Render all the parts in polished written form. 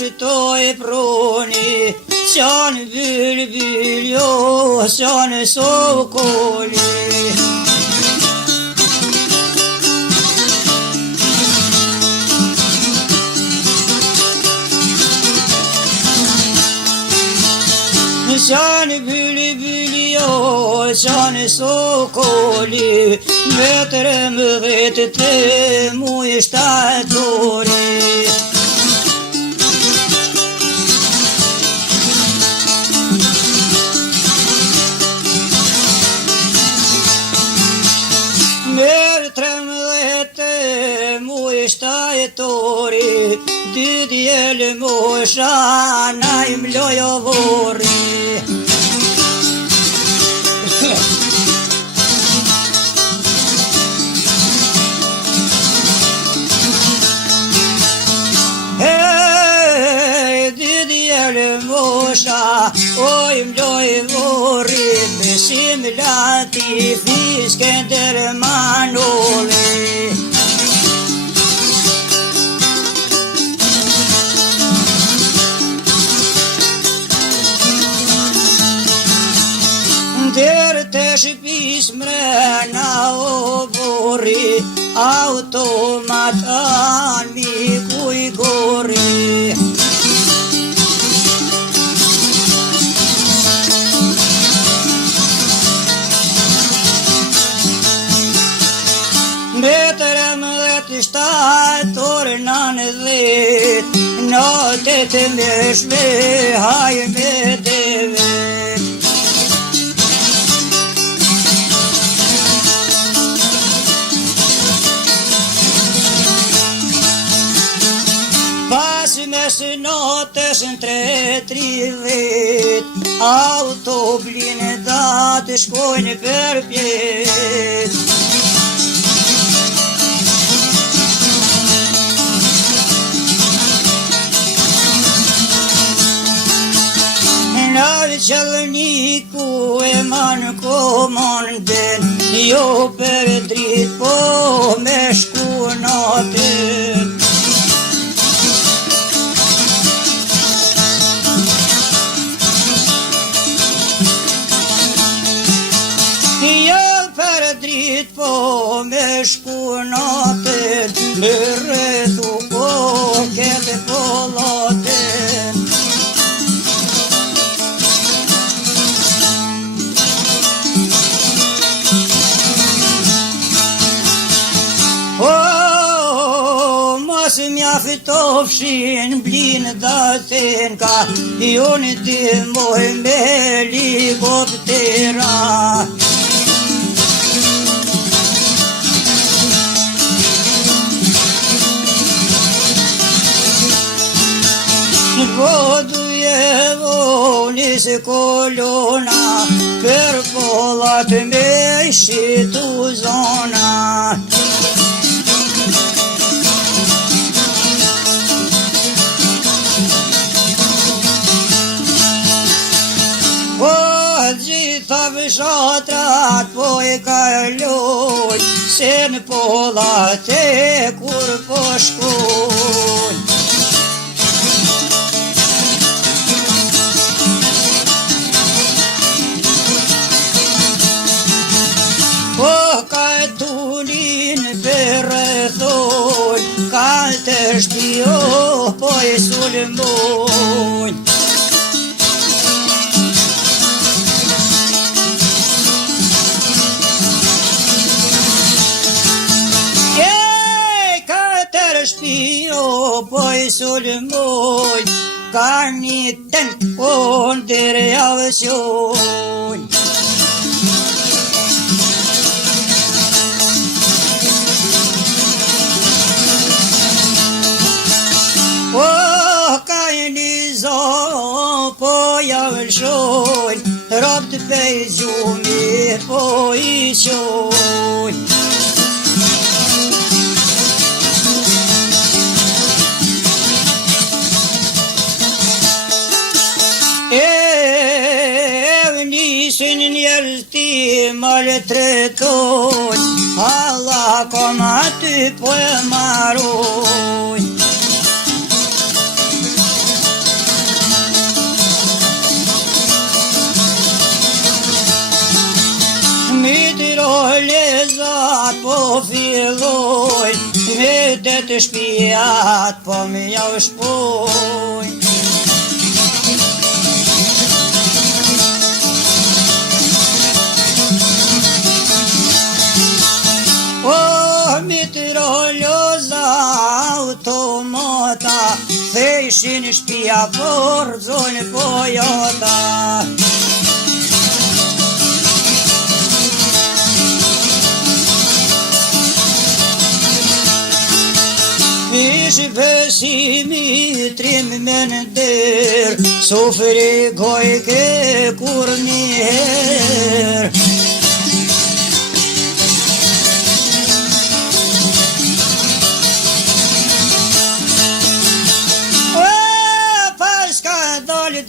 shtoj pruni, qanë bylbyl jo, qanë sokoli. Qanë bylbyl jo, qanë sokoli, Metre më dhejtë të mu i shtatori. Metre më dhejtë mu i shtatori, dy djelë mu shana i mlojo vorri. Mosha, oj mloj vorri, besim lati fisken der manoli. Der të shpis mrena o vorri, automat anmi kuj gorri. Metre më dhejtë shtator nanë dhejt, natet me shme haj me deve. Pas mes natës në 3:30, auto blindat shkojnë për pjet. Në qëllniku e manë komanden, jo për drit po me shku natën. Jo për drit po me shku natën, me rrethu po kete po latën. Mos mjaftofshin blinë daten ka, jo në dimoj me helikoptera. Voduje vonis kolona, per pollat me shitu zona. Gjitha fshatrat po e kaloj, se në pollat e kur po shkoj. Po ka tulin për rrethoj, ka të shpio po e sulmoj. Shpio po i sulmoj, ka një ten po ndër javësjoj. Po ka një zon po javësjoj, rob të pejgjumi po i qoj. Nisin njerëz ti maltretojnë, Allah koma ty po e marojnë. po filloj, me dhe të shpijat, po me jau shpoj. Meteoroloza automata, theshin shpia por zonë pojota. Ish besimi trim me në der, sufri gojke kur njëher.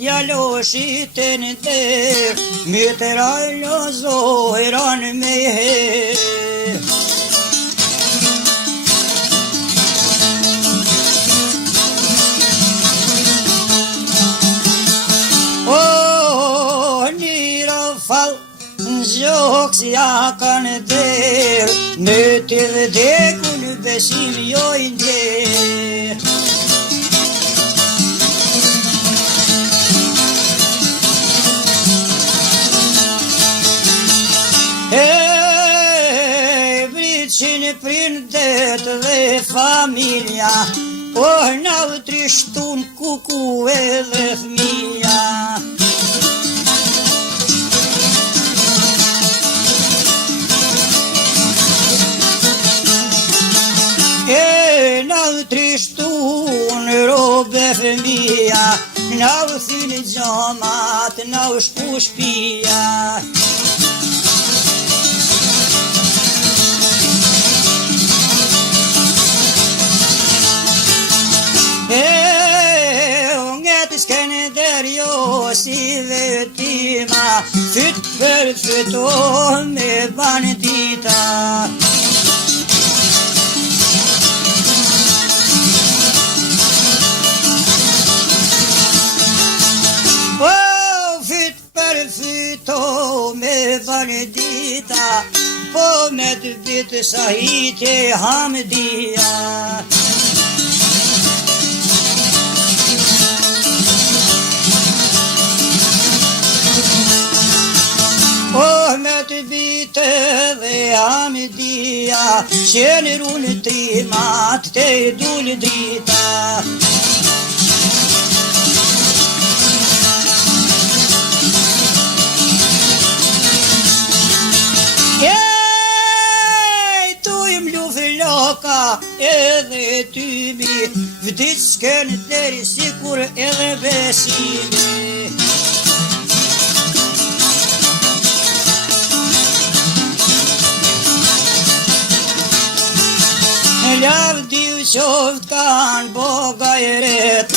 Djaloshi të në der, meteorolozoheran me her. Njëra fal, zhok si akan der, me të vdekun besim jojnë der. Vritëshin prindet dhe familja, na u trishtun kuku edhe fëmija. Na u trishtun robe fëmija, na u thynë gjamat, na u shku shpia. Si vetima, fyt për fyto me bandita. Fyt për fyto me bandita, po me të bitë sahite hamdia. Me të vite dhe hamdia, qenë runë trimat të dulë drita. Tu im lufe loka edhe tymi, vdit s'kene deri sikur edhe besimi. Lavdi u qoft kan boga e ret,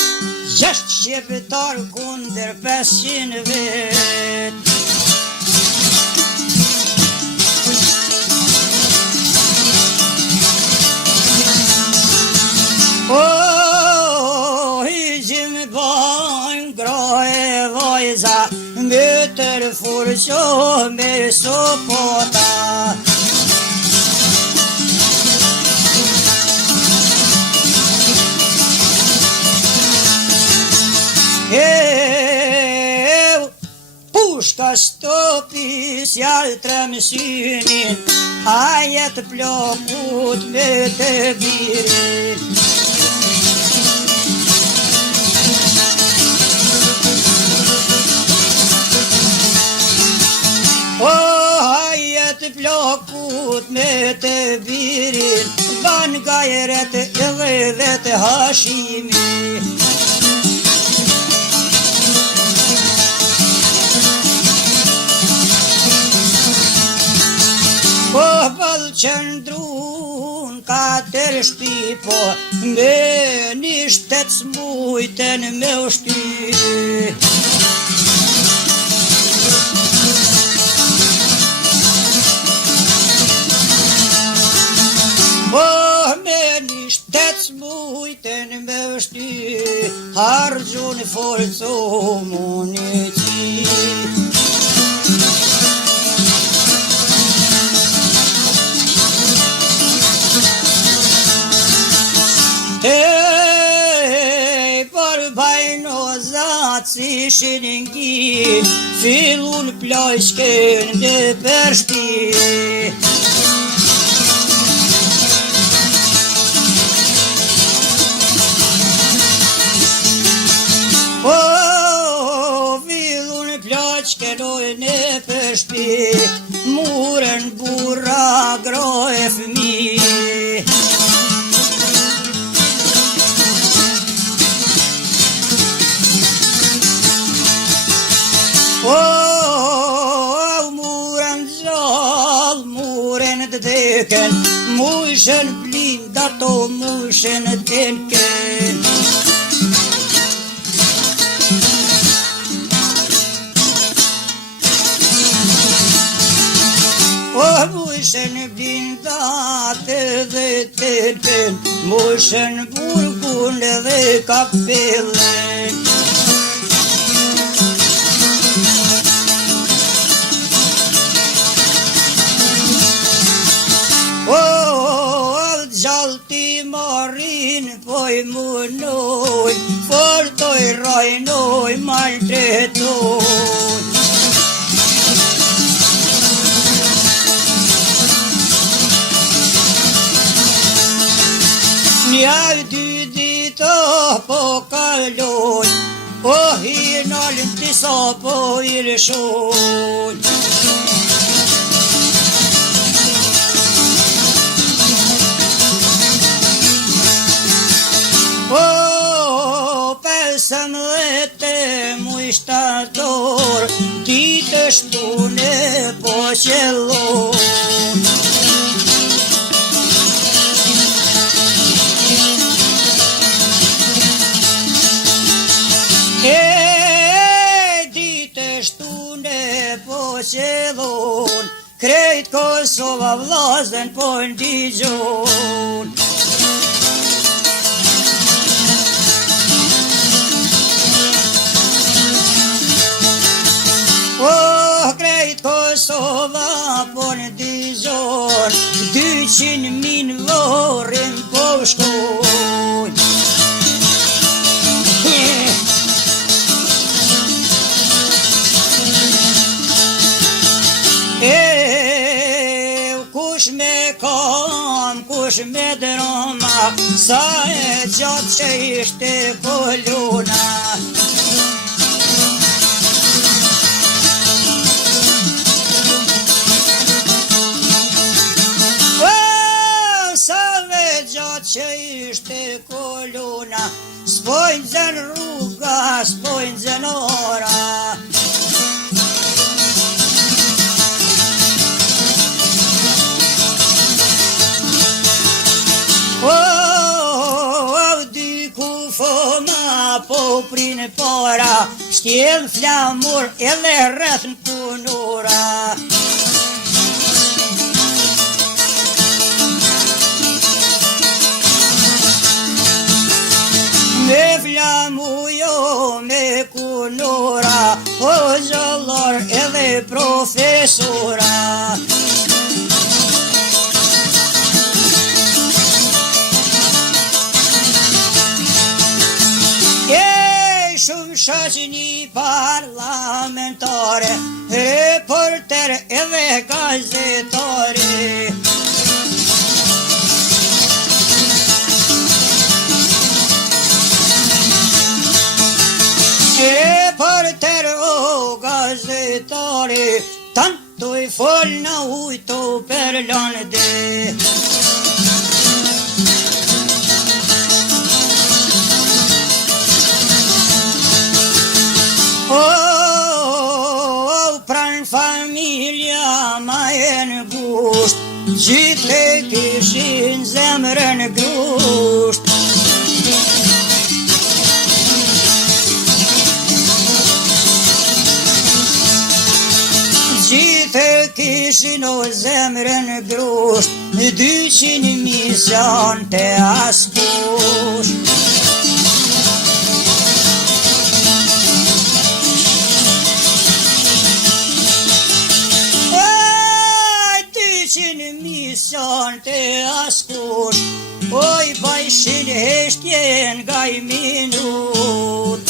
6 shqiptar kunder 500 vet. Higjim bajnë gra e vajza, me tërë furqo me sopota. Pushka stopi s'jallë tremësynin, ajet plokut me të birin. Ajet plokut me të birin, ban gajret edhe vetë hashimi. Bal qëndrun ka tërë shtipo, me një shtet smujten me ushty. Me një shtet smujten me ushty, hargjun forco muniti. si shiringi, fillun plajshken dhe për shpi. Fillun plajshken në për shpi, muren burra groje fëmi. Muren gjall, muren të teken, mushen blinda to, mushen teken. Mushen blinda dhe teken, mushen burgun dhe kapelen. Gjalti marin poj munoj, fortoj rajnoj maltretoj. Njavë dy dita po kaloj, o hinalën disa po irshoj. Pesëm dhete muj shtator, ditë shtune po qellor. Ditë shtune po qellor, krejt Kosova vllazën po ndigjon. Krejt Kosova po ndigjon, 200.000 vorin po shkoj. Kush me kam, kush me droma, sa e gjatë që ishte kolona. Që ishte kolona, s'pojnë zën rruga, s'pojnë zën ora. Diku fona po prinë para, shtjellë flamur edhe rreth në punura. Me flamu jo me kunora, o gjallar edhe profesora. Shumë shaqni parlamentare, reporter edhe gazetare. Reporter o gazetare, tanto i folna ujto per lande. Pran familja ma e në gusht, gjithë e kishin zemrën grusht. Gjithë e kishin o zemrën grusht, 200.000 janë të askush. Mision te askush, oj bajshin heshtjen gaj minut.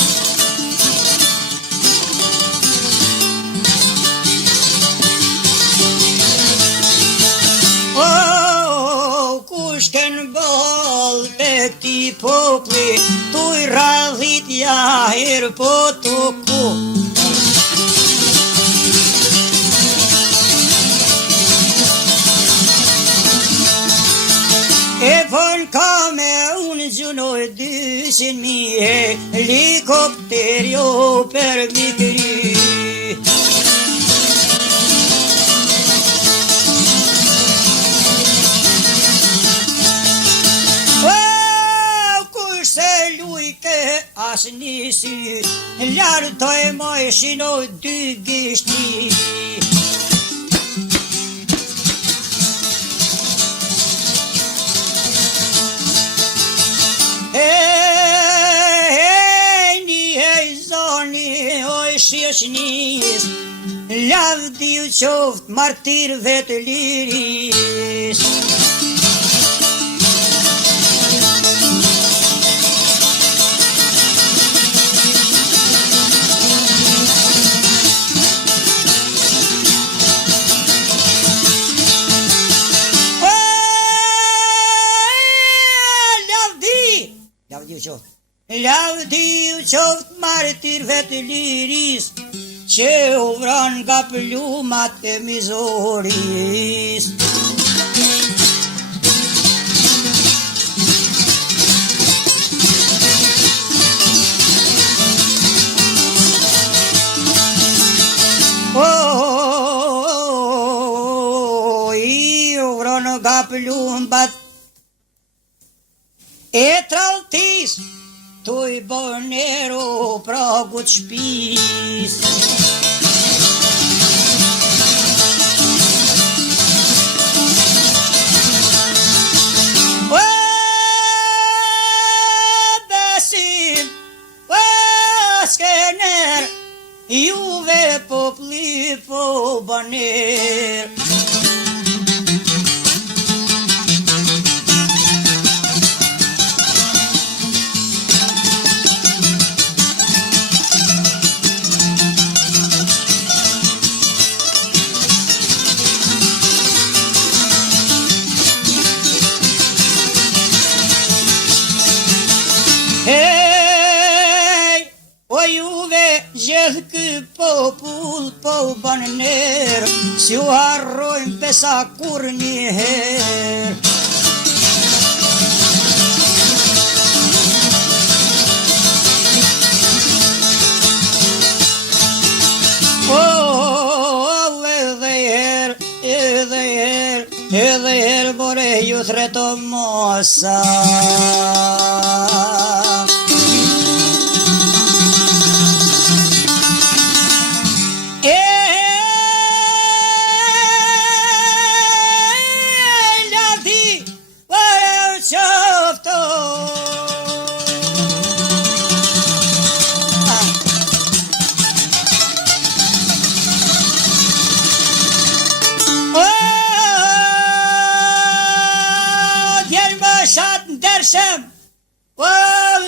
i popli, tu i radhit ja her po të ku. E pon ka me unë gjunoj 200.000 helikopter jo për mikri. Kush se lujke as nisi, lartoj moj shinoj 2 gishti. Shishnis, lavdi u qoft martirve të liris. Lavdi u qoft martirve të liris, që u vran nga plumat e mizoris. I u vran nga plumat e traltis, tu i bonero pragut shpis. Besim, skener, juve popli po baner. Gjithë ky popull po baner, si u harrojmë besa kur njëherë. Edhe herë bore ju threto mosa.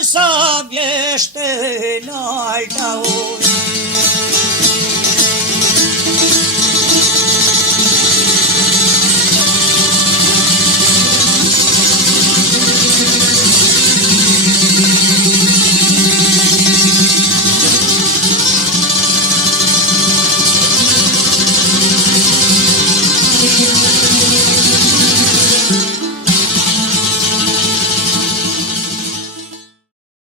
Sa bjeshte nalta